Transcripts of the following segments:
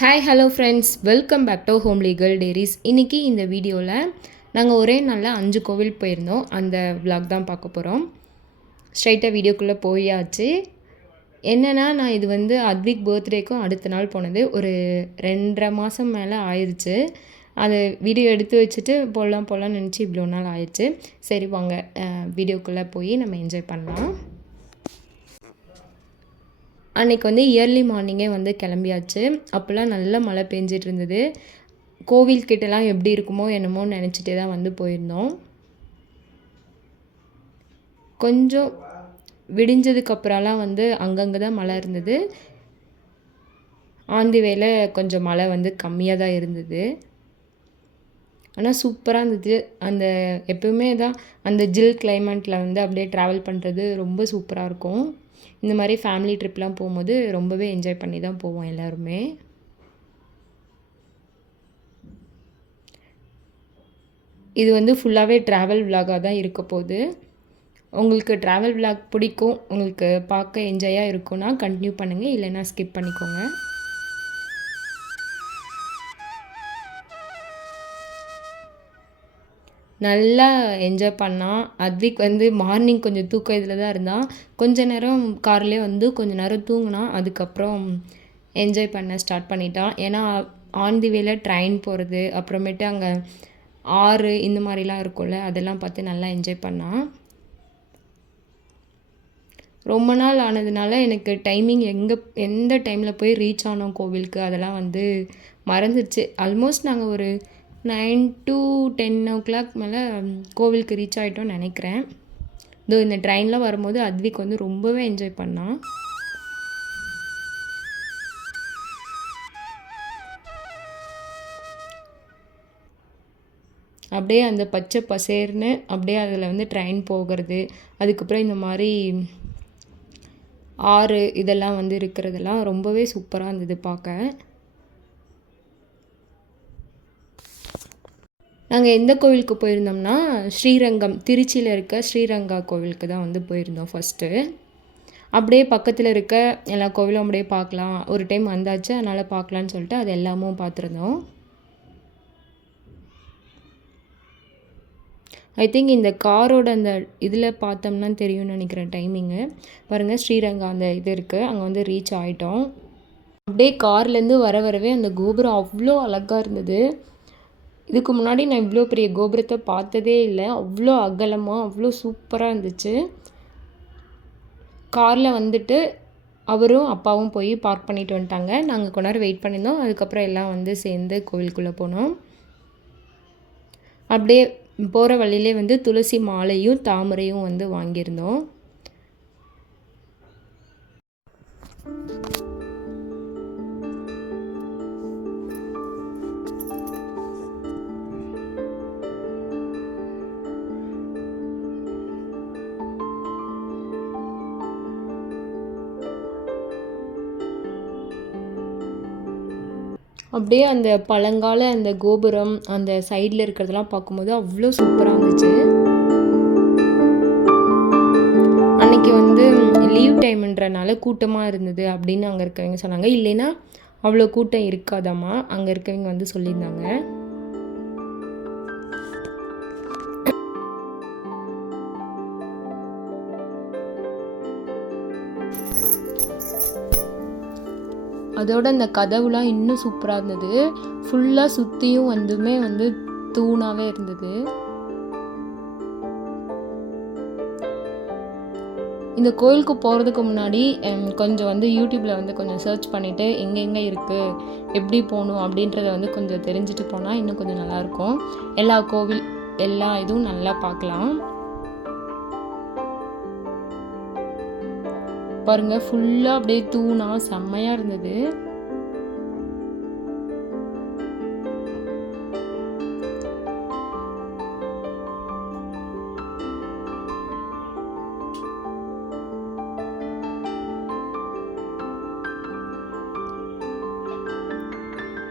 Hi hello friends welcome back to home legal diaries இன்றைக்கி இந்த வீடியோவில் நாங்கள் ஒரே நாளில் அஞ்சு கோவில் போயிருந்தோம். அந்த விளாக் தான் பார்க்க போகிறோம் ஸ்ட்ரைட்டாக வீடியோக்குள்ளே போயாச்சு. என்னென்னா நான் இது வந்து அத்விக் பர்த்டேக்கும் அடுத்த நாள் போனது. ஒரு ரெண்டரை மாதம் மேலே ஆயிடுச்சு அது வீடியோ எடுத்து வச்சுட்டு போடலாம் போடலாம்னு நினச்சி இவ்வளோ நாள் ஆயிடுச்சு சரி வாங்க வீடியோக்குள்ளே போய் நம்ம என்ஜாய் பண்ணலாம். அன்னைக்கு வந்து இயர்லி மார்னிங்கே வந்து கிளம்பியாச்சு. அப்போல்லாம் நல்ல மழை பெஞ்சிட்டு இருந்தது கோவில் கிட்டலாம் எப்படி இருக்குமோ என்னமோ நினச்சிட்டே தான் வந்து போயிருந்தோம். கொஞ்சம் விடிஞ்சதுக்கப்புறம்லாம் வந்து அங்கங்கே தான் மழை இருந்தது. ஆந்தி வேலை கொஞ்சம் மழை வந்து கம்மியாக தான் இருந்தது. ஆனால் சூப்பராக இருந்தது. அந்த எப்பவுமே தான் அந்த ஜில் கிளைமேட்டில் வந்து அப்படியே ட்ராவல் பண்ணுறது ரொம்ப சூப்பராக இருக்கும். இந்த மாதிரி ஃபேமிலி ட்ரிப்லாம் போகும்போது ரொம்பவே என்ஜாய் பண்ணி தான் போவோம் எல்லாருமே. இது வந்து ஃபுல்லாகவே ட்ராவல் விலாகாக தான் இருக்க போகுது. உங்களுக்கு ட்ராவல் விலாக் பிடிக்கும் உங்களுக்கு பார்க்க என்ஜாயாக இருக்கும்னா கண்டினியூ பண்ணுங்கள் இல்லைன்னா ஸ்கிப் பண்ணிக்கோங்க. நல்லா என்ஜாய் பண்ணான் அத்விக் வந்து மார்னிங் கொஞ்சம் தூக்கம் இதில் தான் இருந்தான் கொஞ்ச நேரம் கார்லேயே வந்து கொஞ்ச நேரம் தூங்கினான் அதுக்கப்புறம் என்ஜாய் பண்ண ஸ்டார்ட் பண்ணிட்டான் ஏன்னா ஆன் தி வேல ட்ரெயின் போகிறது அப்புறமேட்டு அங்கே ஆறு இந்த மாதிரிலாம் இருக்கும்ல அதெல்லாம் பார்த்து நல்லா என்ஜாய் பண்ணான் ரொம்ப நாள் ஆனதுனால எனக்கு டைமிங் எங்கே எந்த டைமில் போய் ரீச் ஆனோம் கோவிலுக்கு அதெல்லாம் வந்து மறந்துடுச்சு ஆல்மோஸ்ட் நாங்கள் ஒரு nine to ten o'clock மேலே கோவிலுக்கு ரீச் ஆகிட்டோம்னு நினைக்கிறேன். இதோ இந்த ட்ரெயினில் வரும்போது அத்விக் வந்து ரொம்பவே என்ஜாய் பண்ணான் அப்படியே அந்த பச்சை பசேர்னு அப்படியே அதில் வந்து ட்ரெயின் போகிறது அதுக்கப்புறம் இந்த மாதிரி ஆறு இதெல்லாம் வந்து இருக்கிறதெல்லாம் ரொம்பவே சூப்பராக இருந்தது பார்க்க. நாங்கள் எந்த கோவிலுக்கு போயிருந்தோம்னா ஸ்ரீரங்கம் திருச்சியில் இருக்க ஸ்ரீரங்கா கோவிலுக்கு தான் வந்து போயிருந்தோம் ஃபஸ்ட்டு அப்படியே பக்கத்தில் இருக்க எல்லா கோவிலும் அப்படியே பார்க்கலாம். ஒரு டைம் வந்தாச்சு அதனால் பார்க்கலான்னு சொல்லிட்டு அது எல்லாமும் பார்த்துருந்தோம். ஐ திங்க் இந்த காரோட அந்த இதில் பார்த்தோம்னா தெரியும்னு நினைக்கிறேன் டைமிங்கு பாருங்கள் ஸ்ரீரங்கம் அந்த இது இருக்குது அங்கே வந்து ரீச் ஆகிட்டோம் அப்படியே கார்லேருந்து வர வரவே அந்த கோபுரம் அவ்வளோ அழகாக இருந்தது. இதுக்கு முன்னாடி நான் இவ்வளோ பெரிய கோபுரத்தை பார்த்ததே இல்லை. அவ்வளோ அகலமாக அவ்வளோ சூப்பராக இருந்துச்சு. காரில் வந்துட்டு அவரும் அப்பாவும் போய் பார்க் பண்ணிட்டு வந்துட்டாங்க. நாங்கள் கொஞ்ச நேரம் வெயிட் பண்ணியிருந்தோம் அதுக்கப்புறம் எல்லாம் வந்து சேர்ந்து கோவிலுக்குள்ளே போனோம். அப்படியே போகிற வழியிலே வந்து துளசி மாலையும் தாமரையும் வந்து வாங்கியிருந்தோம். அப்படியே அந்த பழங்கால அந்த கோபுரம் அந்த சைடில் இருக்கிறதெல்லாம் பார்க்கும்போது அவ்வளோ சூப்பராக இருந்துச்சு. அன்னைக்கு வந்து லீவ் டைம்ன்றனால கூட்டமாக இருந்தது அப்படின்னு அங்கே இருக்கிறவங்க சொன்னாங்க. இல்லைன்னா அவ்வளோ கூட்டம் இருக்காதாம்மா அங்கே இருக்கவங்க வந்து சொல்லியிருந்தாங்க. அதோட அந்த கதவுலாம் இன்னும் சூப்பராக இருந்தது. ஃபுல்லாக சுற்றியும் வந்துமே வந்து தூணாகவே இருந்தது. இந்த கோயிலுக்கு போகிறதுக்கு முன்னாடி கொஞ்சம் வந்து யூடியூப்பில் வந்து கொஞ்சம் சர்ச் பண்ணிவிட்டு எங்கெங்கே இருக்குது எப்படி போகணும் அப்படின்றத வந்து கொஞ்சம் தெரிஞ்சுட்டு போனால் இன்னும் கொஞ்சம் நல்லாயிருக்கும் எல்லா கோவில் எல்லா இதுவும் நல்லா பார்க்கலாம். பாருங்க ஃபுல்லாக அப்படியே தூணா செம்மையாக இருந்தது.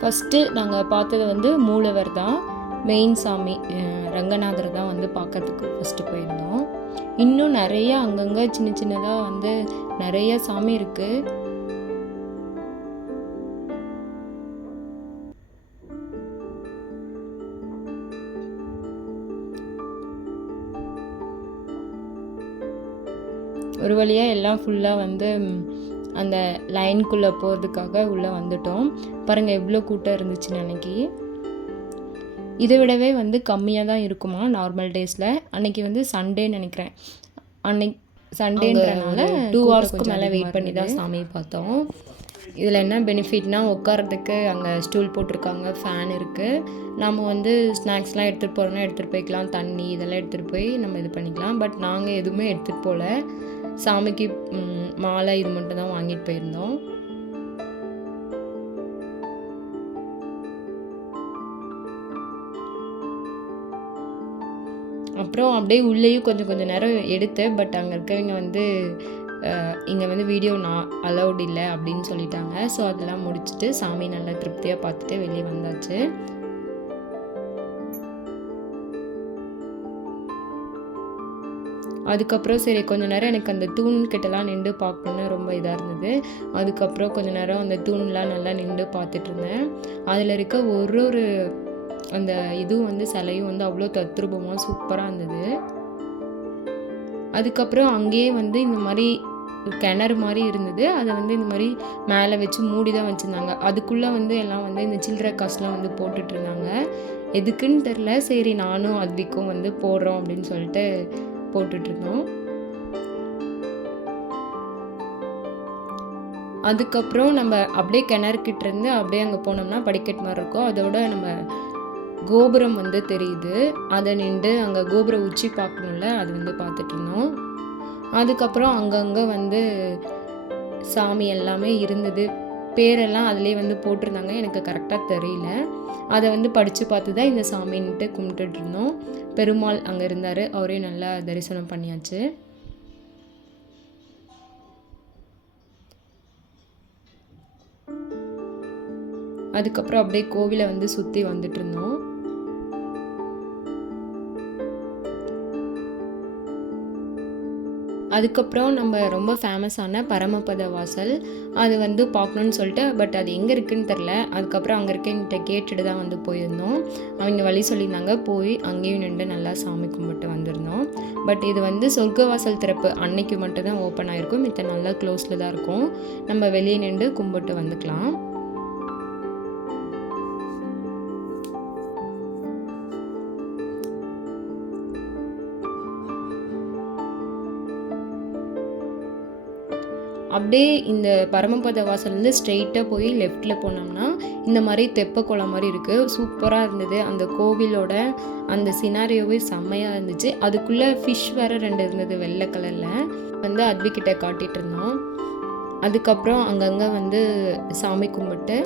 ஃபஸ்ட்டு நாங்கள் பார்த்தது வந்து மூலவர் தான். மெயின் சாமி ரங்கநாதர் தான் வந்து பார்க்கறதுக்கு ஃபஸ்ட்டு போயிருந்தோம். இன்னும் நிறைய அங்கங்கே சின்ன சின்னதாக வந்து நிறைய சாமி இருக்குது ஒரு வழியாக எல்லாம் ஃபுல்லாக வந்து அந்த லைனுக்குள்ளே போகிறதுக்காக உள்ளே வந்துட்டோம். பாருங்கள் எவ்வளோ கூட்டம் இருந்துச்சு நினைக்கி இதை விடவே வந்து கம்மியாக தான் இருக்குமா நார்மல் டேஸில் அன்னைக்கு வந்து சண்டேன்னு நினைக்கிறேன். அன்னைக்கு சண்டேன்றனால டூ ஹவர்ஸ்க்கு மேலே வெயிட் பண்ணி தான் சாமி பார்த்தோம். இதில் என்ன பெனிஃபிட்னா உட்காரத்துக்கு அங்கே ஸ்டூல் போட்டிருக்காங்க ஃபேன் இருக்குது நம்ம வந்து ஸ்நாக்ஸ்லாம் எடுத்துகிட்டு போகிறோன்னா எடுத்துகிட்டு போய்க்கலாம். தண்ணி இதெல்லாம் எடுத்துகிட்டு போய் நம்ம இது பண்ணிக்கலாம். பட் நாங்கள் எதுவுமே எடுத்துகிட்டு போகல சாமிக்கு மாலை இது மட்டும் தான் வாங்கிட்டு போயிருந்தோம். அப்புறம் அப்படியே உள்ளேயும் கொஞ்சம் கொஞ்சம் நேரம் எடுத்தேன் பட் அங்கே இருக்கவங்க வந்து இங்கே வந்து வீடியோ நான் அலௌட் இல்லை அப்படின்னு சொல்லிட்டாங்க. ஸோ அதெல்லாம் முடிச்சுட்டு சாமி நல்லா திருப்தியாக பார்த்துட்டு வெளியே வந்தாச்சு. அதுக்கப்புறம் சரி கொஞ்ச நேரம் எனக்கு அந்த தூண் கிட்டலாம் நின்று பார்க்கணுன்னு ரொம்ப இதாக இருந்தது. அதுக்கப்புறம் கொஞ்ச நேரம் அந்த தூண்லாம் நல்லா நின்று பார்த்துட்டு இருந்தேன். அதில் இருக்க ஒரு ஒரு அந்த இதுவும் வந்து சிலையும் வந்து அவ்வளோ தத்ரூபமாக சூப்பராக இருந்தது. அதுக்கப்புறம் அங்கேயே வந்து இந்த மாதிரி கிணறு மாதிரி இருந்தது. அதை வந்து இந்த மாதிரி மேலே வச்சு மூடி தான் வச்சுருந்தாங்க. அதுக்குள்ளே வந்து எல்லாம் வந்து இந்த சில்லறை காசுலாம் வந்து போட்டுட்ருந்தாங்க எதுக்குன்னு தெரில. சரி நானும் அதுக்கும் வந்து போடுறோம் அப்படின்னு சொல்லிட்டு போட்டுட்டு இருந்தோம். அதுக்கப்புறம் நம்ம அப்படியே கிணறுக்கிட்டேருந்து அப்படியே அங்கே போனோம்னா படிக்கட்டு மாதிரி இருக்கும். அதோட நம்ம கோபுரம் வந்து தெரியுது. அதை நின்று அங்கே கோபுர உச்சி பார்க்கணும்ல அது வந்து பார்த்துட்டு இருந்தோம். அதுக்கப்புறம் அங்கங்கே வந்து சாமி எல்லாமே இருந்தது. பேரெல்லாம் அதிலே வந்து போட்டிருந்தாங்க எனக்கு கரெக்டாக தெரியல. அதை வந்து படித்து பார்த்து தான் இந்த சாமின்ட்டு கும்பிட்டுட்டு இருந்தோம். பெருமாள் அங்கே இருந்தார் அவரையும் நல்லா தரிசனம் பண்ணியாச்சு. அதுக்கப்புறம் அப்படியே கோவிலை வந்து சுற்றி வந்துட்டு இருந்தோம். அதுக்கப்புறம் நம்ம ரொம்ப ஃபேமஸான பரமபத வாசல் அது வந்து பார்க்கணுன்னு சொல்லிட்டு பட் அது எங்கே இருக்குன்னு தெரில அதுக்கப்புறம் அங்கே இருக்கவங்கிட்ட கேட்டுட்டு தான் வந்து போயிருந்தோம். அவங்க வழி சொல்லியிருந்தாங்க. போய் அங்கேயும் நின்று நல்லா சாமி கும்பிட்டு வந்திருந்தோம். பட் இது வந்து சொர்க்க வாசல் திறப்பு அன்னைக்கு மட்டும்தான் ஓப்பன் ஆகிருக்கும் மித்த நல்லா க்ளோஸில் தான் இருக்கும். நம்ம வெளியே நின்று கும்பிட்டு வந்துக்கலாம். அப்படியே இந்த பரமபத வாசல்லேருந்து ஸ்ட்ரெயிட்டாக போய் லெஃப்ட்டில் போனோம்னா இந்த மாதிரி தெப்ப குளம் மாதிரி இருக்குது சூப்பராக இருந்தது. அந்த கோவிலோட அந்த சினாரியோவே செம்மையாக இருந்துச்சு. அதுக்குள்ளே ஃபிஷ் வேறு ரெண்டு இருந்தது வெள்ளை கலரில் வந்து அத்விக்கிட்ட காட்டிகிட்டு இருந்தோம் அதுக்கப்புறம் அங்கங்கே வந்து சாமி கும்பிட்டு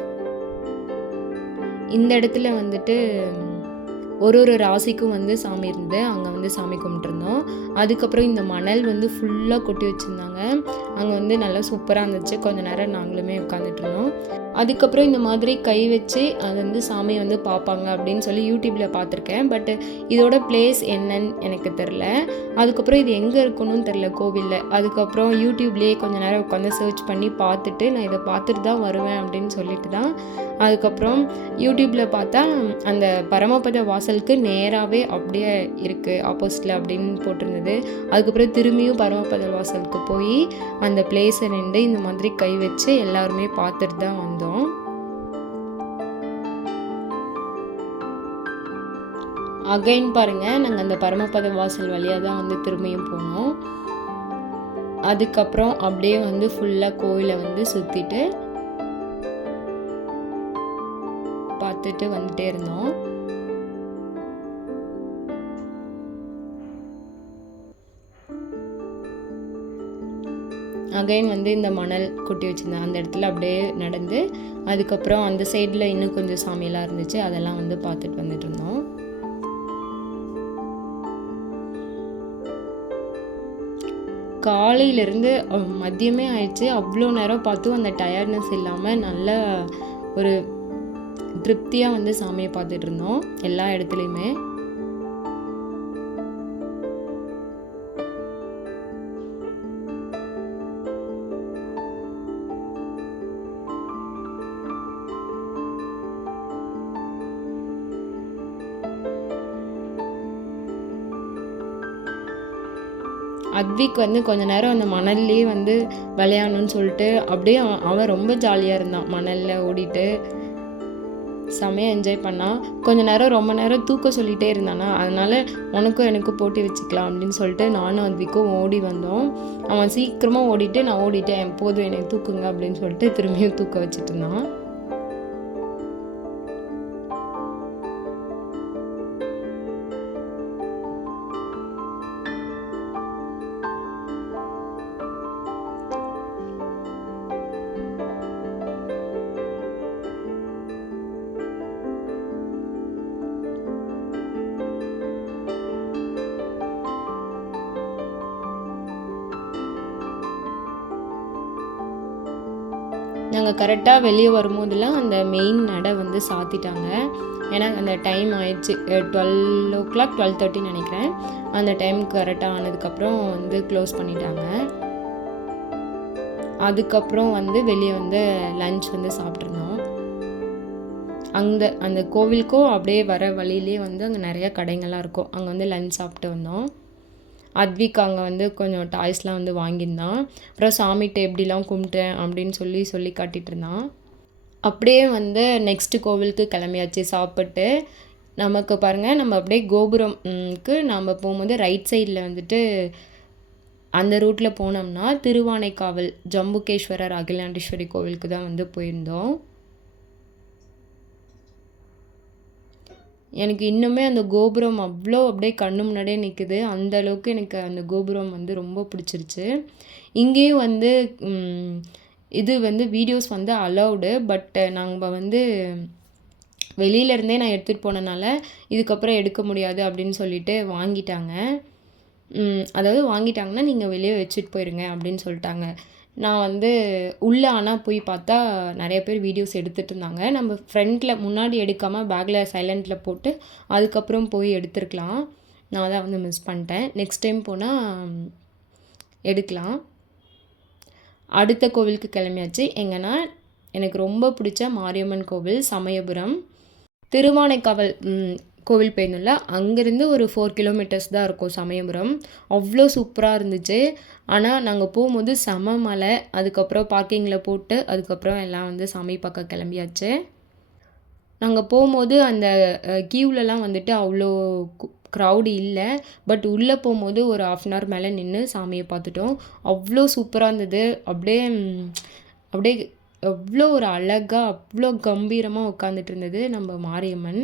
இந்த இடத்துல வந்துட்டு ஒரு ஒரு ராசிக்கும் வந்து சாமி இருந்து அங்கே வந்து சாமி கும்பிட்டுருந்தோம் அதுக்கப்புறம் இந்த மணல் வந்து ஃபுல்லாக கொட்டி வச்சுருந்தாங்க. அங்கே வந்து நல்லா சூப்பராக இருந்துச்சு. கொஞ்சம் நேரம் நாங்களுமே உட்காந்துட்டு இருந்தோம். அதுக்கப்புறம் இந்த மாதிரி கை வச்சு அது வந்து சாமியை வந்து பார்ப்பாங்க அப்படின்னு சொல்லி யூடியூப்பில் பார்த்துருக்கேன். பட் இதோட பிளேஸ் என்னன்னு எனக்கு தெரில அதுக்கப்புறம் இது எங்கே இருக்கணும்னு தெரில கோவிலில். அதுக்கப்புறம் யூடியூப்லேயே கொஞ்ச நேரம் உட்காந்து சர்ச் பண்ணி பார்த்துட்டு நான் இதை பார்த்துட்டு தான் வருவேன் அப்படின்னு சொல்லிட்டு தான். அதுக்கப்புறம் யூடியூப்பில் பார்த்தா அந்த பரமபத வாசலுக்கு நேராகவே அப்படியே இருக்குது ஆப்போசிட்டில் அப்படின்னு போட்டிருந்தது. அதுக்கப்புறம் திரும்பியும் பரமபத வாசலுக்கு போய் அந்த பிளேஸை நின்று இந்த மாதிரி கை வச்சு எல்லாருமே பார்த்துட்டு தான் வந்தோம். அகைன் பாருங்கள் நாங்கள் அந்த பரமபத வாசல் வழியாக தான் வந்து திரும்பியும் போனோம். அதுக்கப்புறம் அப்படியே வந்து ஃபுல்லாக கோயிலை வந்து சுற்றிட்டு பார்த்துட்டு வந்துட்டே இருந்தோம். அகைன் வந்து இந்த மணல் கொட்டி வச்சுருந்தேன் அந்த இடத்துல அப்படியே நடந்து அதுக்கப்புறம் அந்த சைடில் இன்னும் கொஞ்சம் சாமியெல்லாம் இருந்துச்சு. அதெல்லாம் வந்து பார்த்துட்டு வந்துட்டு இருந்தோம். காலையிலேருந்து மதியமே ஆயிடுச்சு. அவ்வளோ நேரம் பார்த்தும் அந்த டயர்ட்னஸ் இல்லாமல் நல்ல ஒரு திருப்தியாக வந்து சாமியை பார்த்துட்டு இருந்தோம். எல்லா இடத்துலையுமே. அத்விக் வந்து கொஞ்ச நேரம் அந்த மணல்லே வந்து விளையாடணும்னு சொல்லிட்டு அப்படியே அவன் அவன் ரொம்ப ஜாலியாக இருந்தான். மணலில் ஓடிட்டு செமையாக என்ஜாய் பண்ணான் கொஞ்ச நேரம் ரொம்ப நேரம் தூக்க சொல்லிகிட்டே இருந்தானா. அதனால் உனக்கும் எனக்கும் போட்டி வச்சுக்கலாம் அப்படின்னு சொல்லிட்டு நானும் அத்விக்கும் ஓடி வந்தோம். அவன் சீக்கிரமாக ஓடிட்டு நான் ஓடிட்டேன் போதும் என்னை தூக்குங்க அப்படின்னு சொல்லிட்டு திரும்பியும் தூக்க வச்சுட்டு இருந்தான். நாங்கள் கரெக்டாக வெளியே வரும்போதெல்லாம் அந்த மெயின் நடை வந்து சாத்திட்டாங்க. ஏன்னா அந்த டைம் ஆயிடுச்சு. டுவெல் ஓ கிளாக் டுவெல் தேர்ட்டின்னு நினைக்கிறேன். அந்த டைம் கரெக்டாக ஆனதுக்கப்புறம் வந்து க்ளோஸ் பண்ணிட்டாங்க. அதுக்கப்புறம் வந்து வெளியே வந்து லஞ்ச் வந்து சாப்பிட்ருந்தோம் அந்த அந்த கோவிலுக்கும் அப்படியே வர வழியிலே வந்து அங்கே நிறைய கடைங்கள்லாம் இருக்கும். அங்கே வந்து லஞ்ச் சாப்பிட்டு வந்தோம். அத்விக் அங்கே வந்து கொஞ்சம் டாய்ஸ்லாம் வந்து வாங்கியிருந்தான். அப்புறம் சாமிகிட்ட எப்படிலாம் கும்பிட்டேன் அப்படின்னு சொல்லி சொல்லி காட்டிகிட்டு இருந்தான். அப்படியே வந்து நெக்ஸ்ட்டு கோவிலுக்கு கிளம்பியாச்சு சாப்பிட்டு. நமக்கு பாருங்கள் நம்ம அப்படியே கோபுரம்க்கு நம்ம போகும்போது ரைட் சைடில் வந்துட்டு அந்த ரூட்டில் போனோம்னா திருவானைக்காவல் ஜம்புகேஸ்வரர் அகிலாண்டேஸ்வரி கோவிலுக்கு தான் வந்து போயிருந்தோம். எனக்கு இன்னுமே அந்த கோபுரம் அவ்வளோ அப்படியே கண்ணு முன்னாடியே நிற்குது அந்த அளவுக்கு எனக்கு அந்த கோபுரம் வந்து ரொம்ப பிடிச்சிருச்சு. இங்கேயும் வந்து இது வந்து வீடியோஸ் வந்து அலௌடு பட் நாங்கள் வந்து வெளியிலேருந்தே நான் எடுத்துகிட்டு போனனால இதுக்கப்புறம் எடுக்க முடியாது அப்படின்னு சொல்லிட்டு வாங்கிட்டாங்க. அதாவது வாங்கிட்டாங்கன்னா நீங்கள் வெளியே வச்சுட்டு போயிருங்க அப்படின்னு சொல்லிட்டாங்க. நான் வந்து உள்ளே ஆனால் போய் பார்த்தா நிறைய பேர் வீடியோஸ் எடுத்துகிட்டு இருந்தாங்க. நம்ம ஃப்ரண்ட்டில் முன்னாடி எடுக்காமல் பேக்கில் சைலண்ட்டில் போட்டு அதுக்கப்புறம் போய் எடுத்துருக்கலாம். நான் தான் வந்து மிஸ் பண்ணிட்டேன். நெக்ஸ்ட் டைம் போனால் எடுக்கலாம். அடுத்த கோவிலுக்கு கிளம்பியாச்சு. எங்கன்னா எனக்கு ரொம்ப பிடிச்ச மாரியம்மன் கோவில் சமயபுரம். திருவானைக்காவல் கோவில் போயிருந்தோம்ல அங்கேருந்து ஒரு ஃபோர் கிலோமீட்டர்ஸ் தான் இருக்கும் சமயபுரம். அவ்வளோ சூப்பராக இருந்துச்சு. ஆனால் நாங்கள் போகும்போது செம மலை அதுக்கப்புறம் பார்க்கிங்கில் போட்டு அதுக்கப்புறம் எல்லாம் வந்து சாமி பார்க்க கிளம்பியாச்சு. நாங்கள் போகும்போது அந்த கியூலலாம் வந்துட்டு அவ்வளோ க்ரௌடு இல்லை. பட் உள்ளே போகும்போது ஒரு ஆஃப் அன் ஹவர் மேலே நின்று சாமியை பார்த்துட்டோம். அவ்வளோ சூப்பராக இருந்தது. அப்படியே அப்படியே அவ்வளோ ஒரு அழகாக அவ்வளோ கம்பீரமாக உட்காந்துட்டு இருந்தது நம்ம மாரியம்மன்.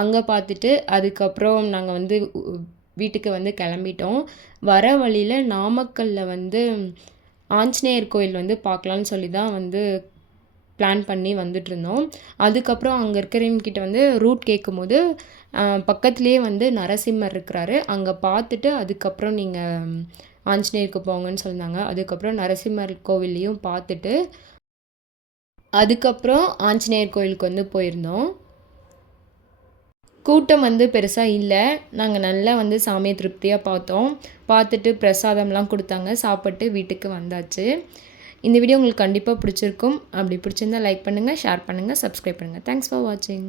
அங்கே பார்த்துட்டு அதுக்கப்புறம் நாங்கள் வந்து வீட்டுக்கு வந்து கிளம்பிட்டோம். வர வழியில் நாமக்கல்லில் வந்து ஆஞ்சநேயர் கோயில் வந்து பார்க்கலான்னு சொல்லி தான் வந்து பிளான் பண்ணி வந்துட்டுருந்தோம். அதுக்கப்புறம் அங்கே இருக்கிறவங்கிட்ட வந்து ரூட் கேட்கும்போது பக்கத்துலேயே வந்து நரசிம்மர் இருக்கிறாரு. அங்கே பார்த்துட்டு அதுக்கப்புறம் நீங்கள் ஆஞ்சநேயருக்கு போங்கன்னு சொன்னாங்க. அதுக்கப்புறம் நரசிம்மர் கோவில்லையும் பார்த்துட்டு அதுக்கப்புறம் ஆஞ்சநேயர் கோயிலுக்கு வந்து போயிருந்தோம். கூட்டம் வந்து பெருசாக இல்லை. நாங்கள் நல்லா வந்து சாமியை திருப்தியாக பார்த்தோம். பார்த்துட்டு பிரசாதம்லாம் கொடுத்தாங்க. சாப்பிட்டு வீட்டுக்கு வந்தாச்சு. இந்த வீடியோ உங்களுக்கு கண்டிப்பாக பிடிச்சிருக்கும். அப்படி பிடிச்சிருந்தால் லைக் பண்ணுங்கள் ஷேர் பண்ணுங்கள் சப்ஸ்கிரைப் பண்ணுங்கள் தேங்க்ஸ் ஃபார் வாட்சிங்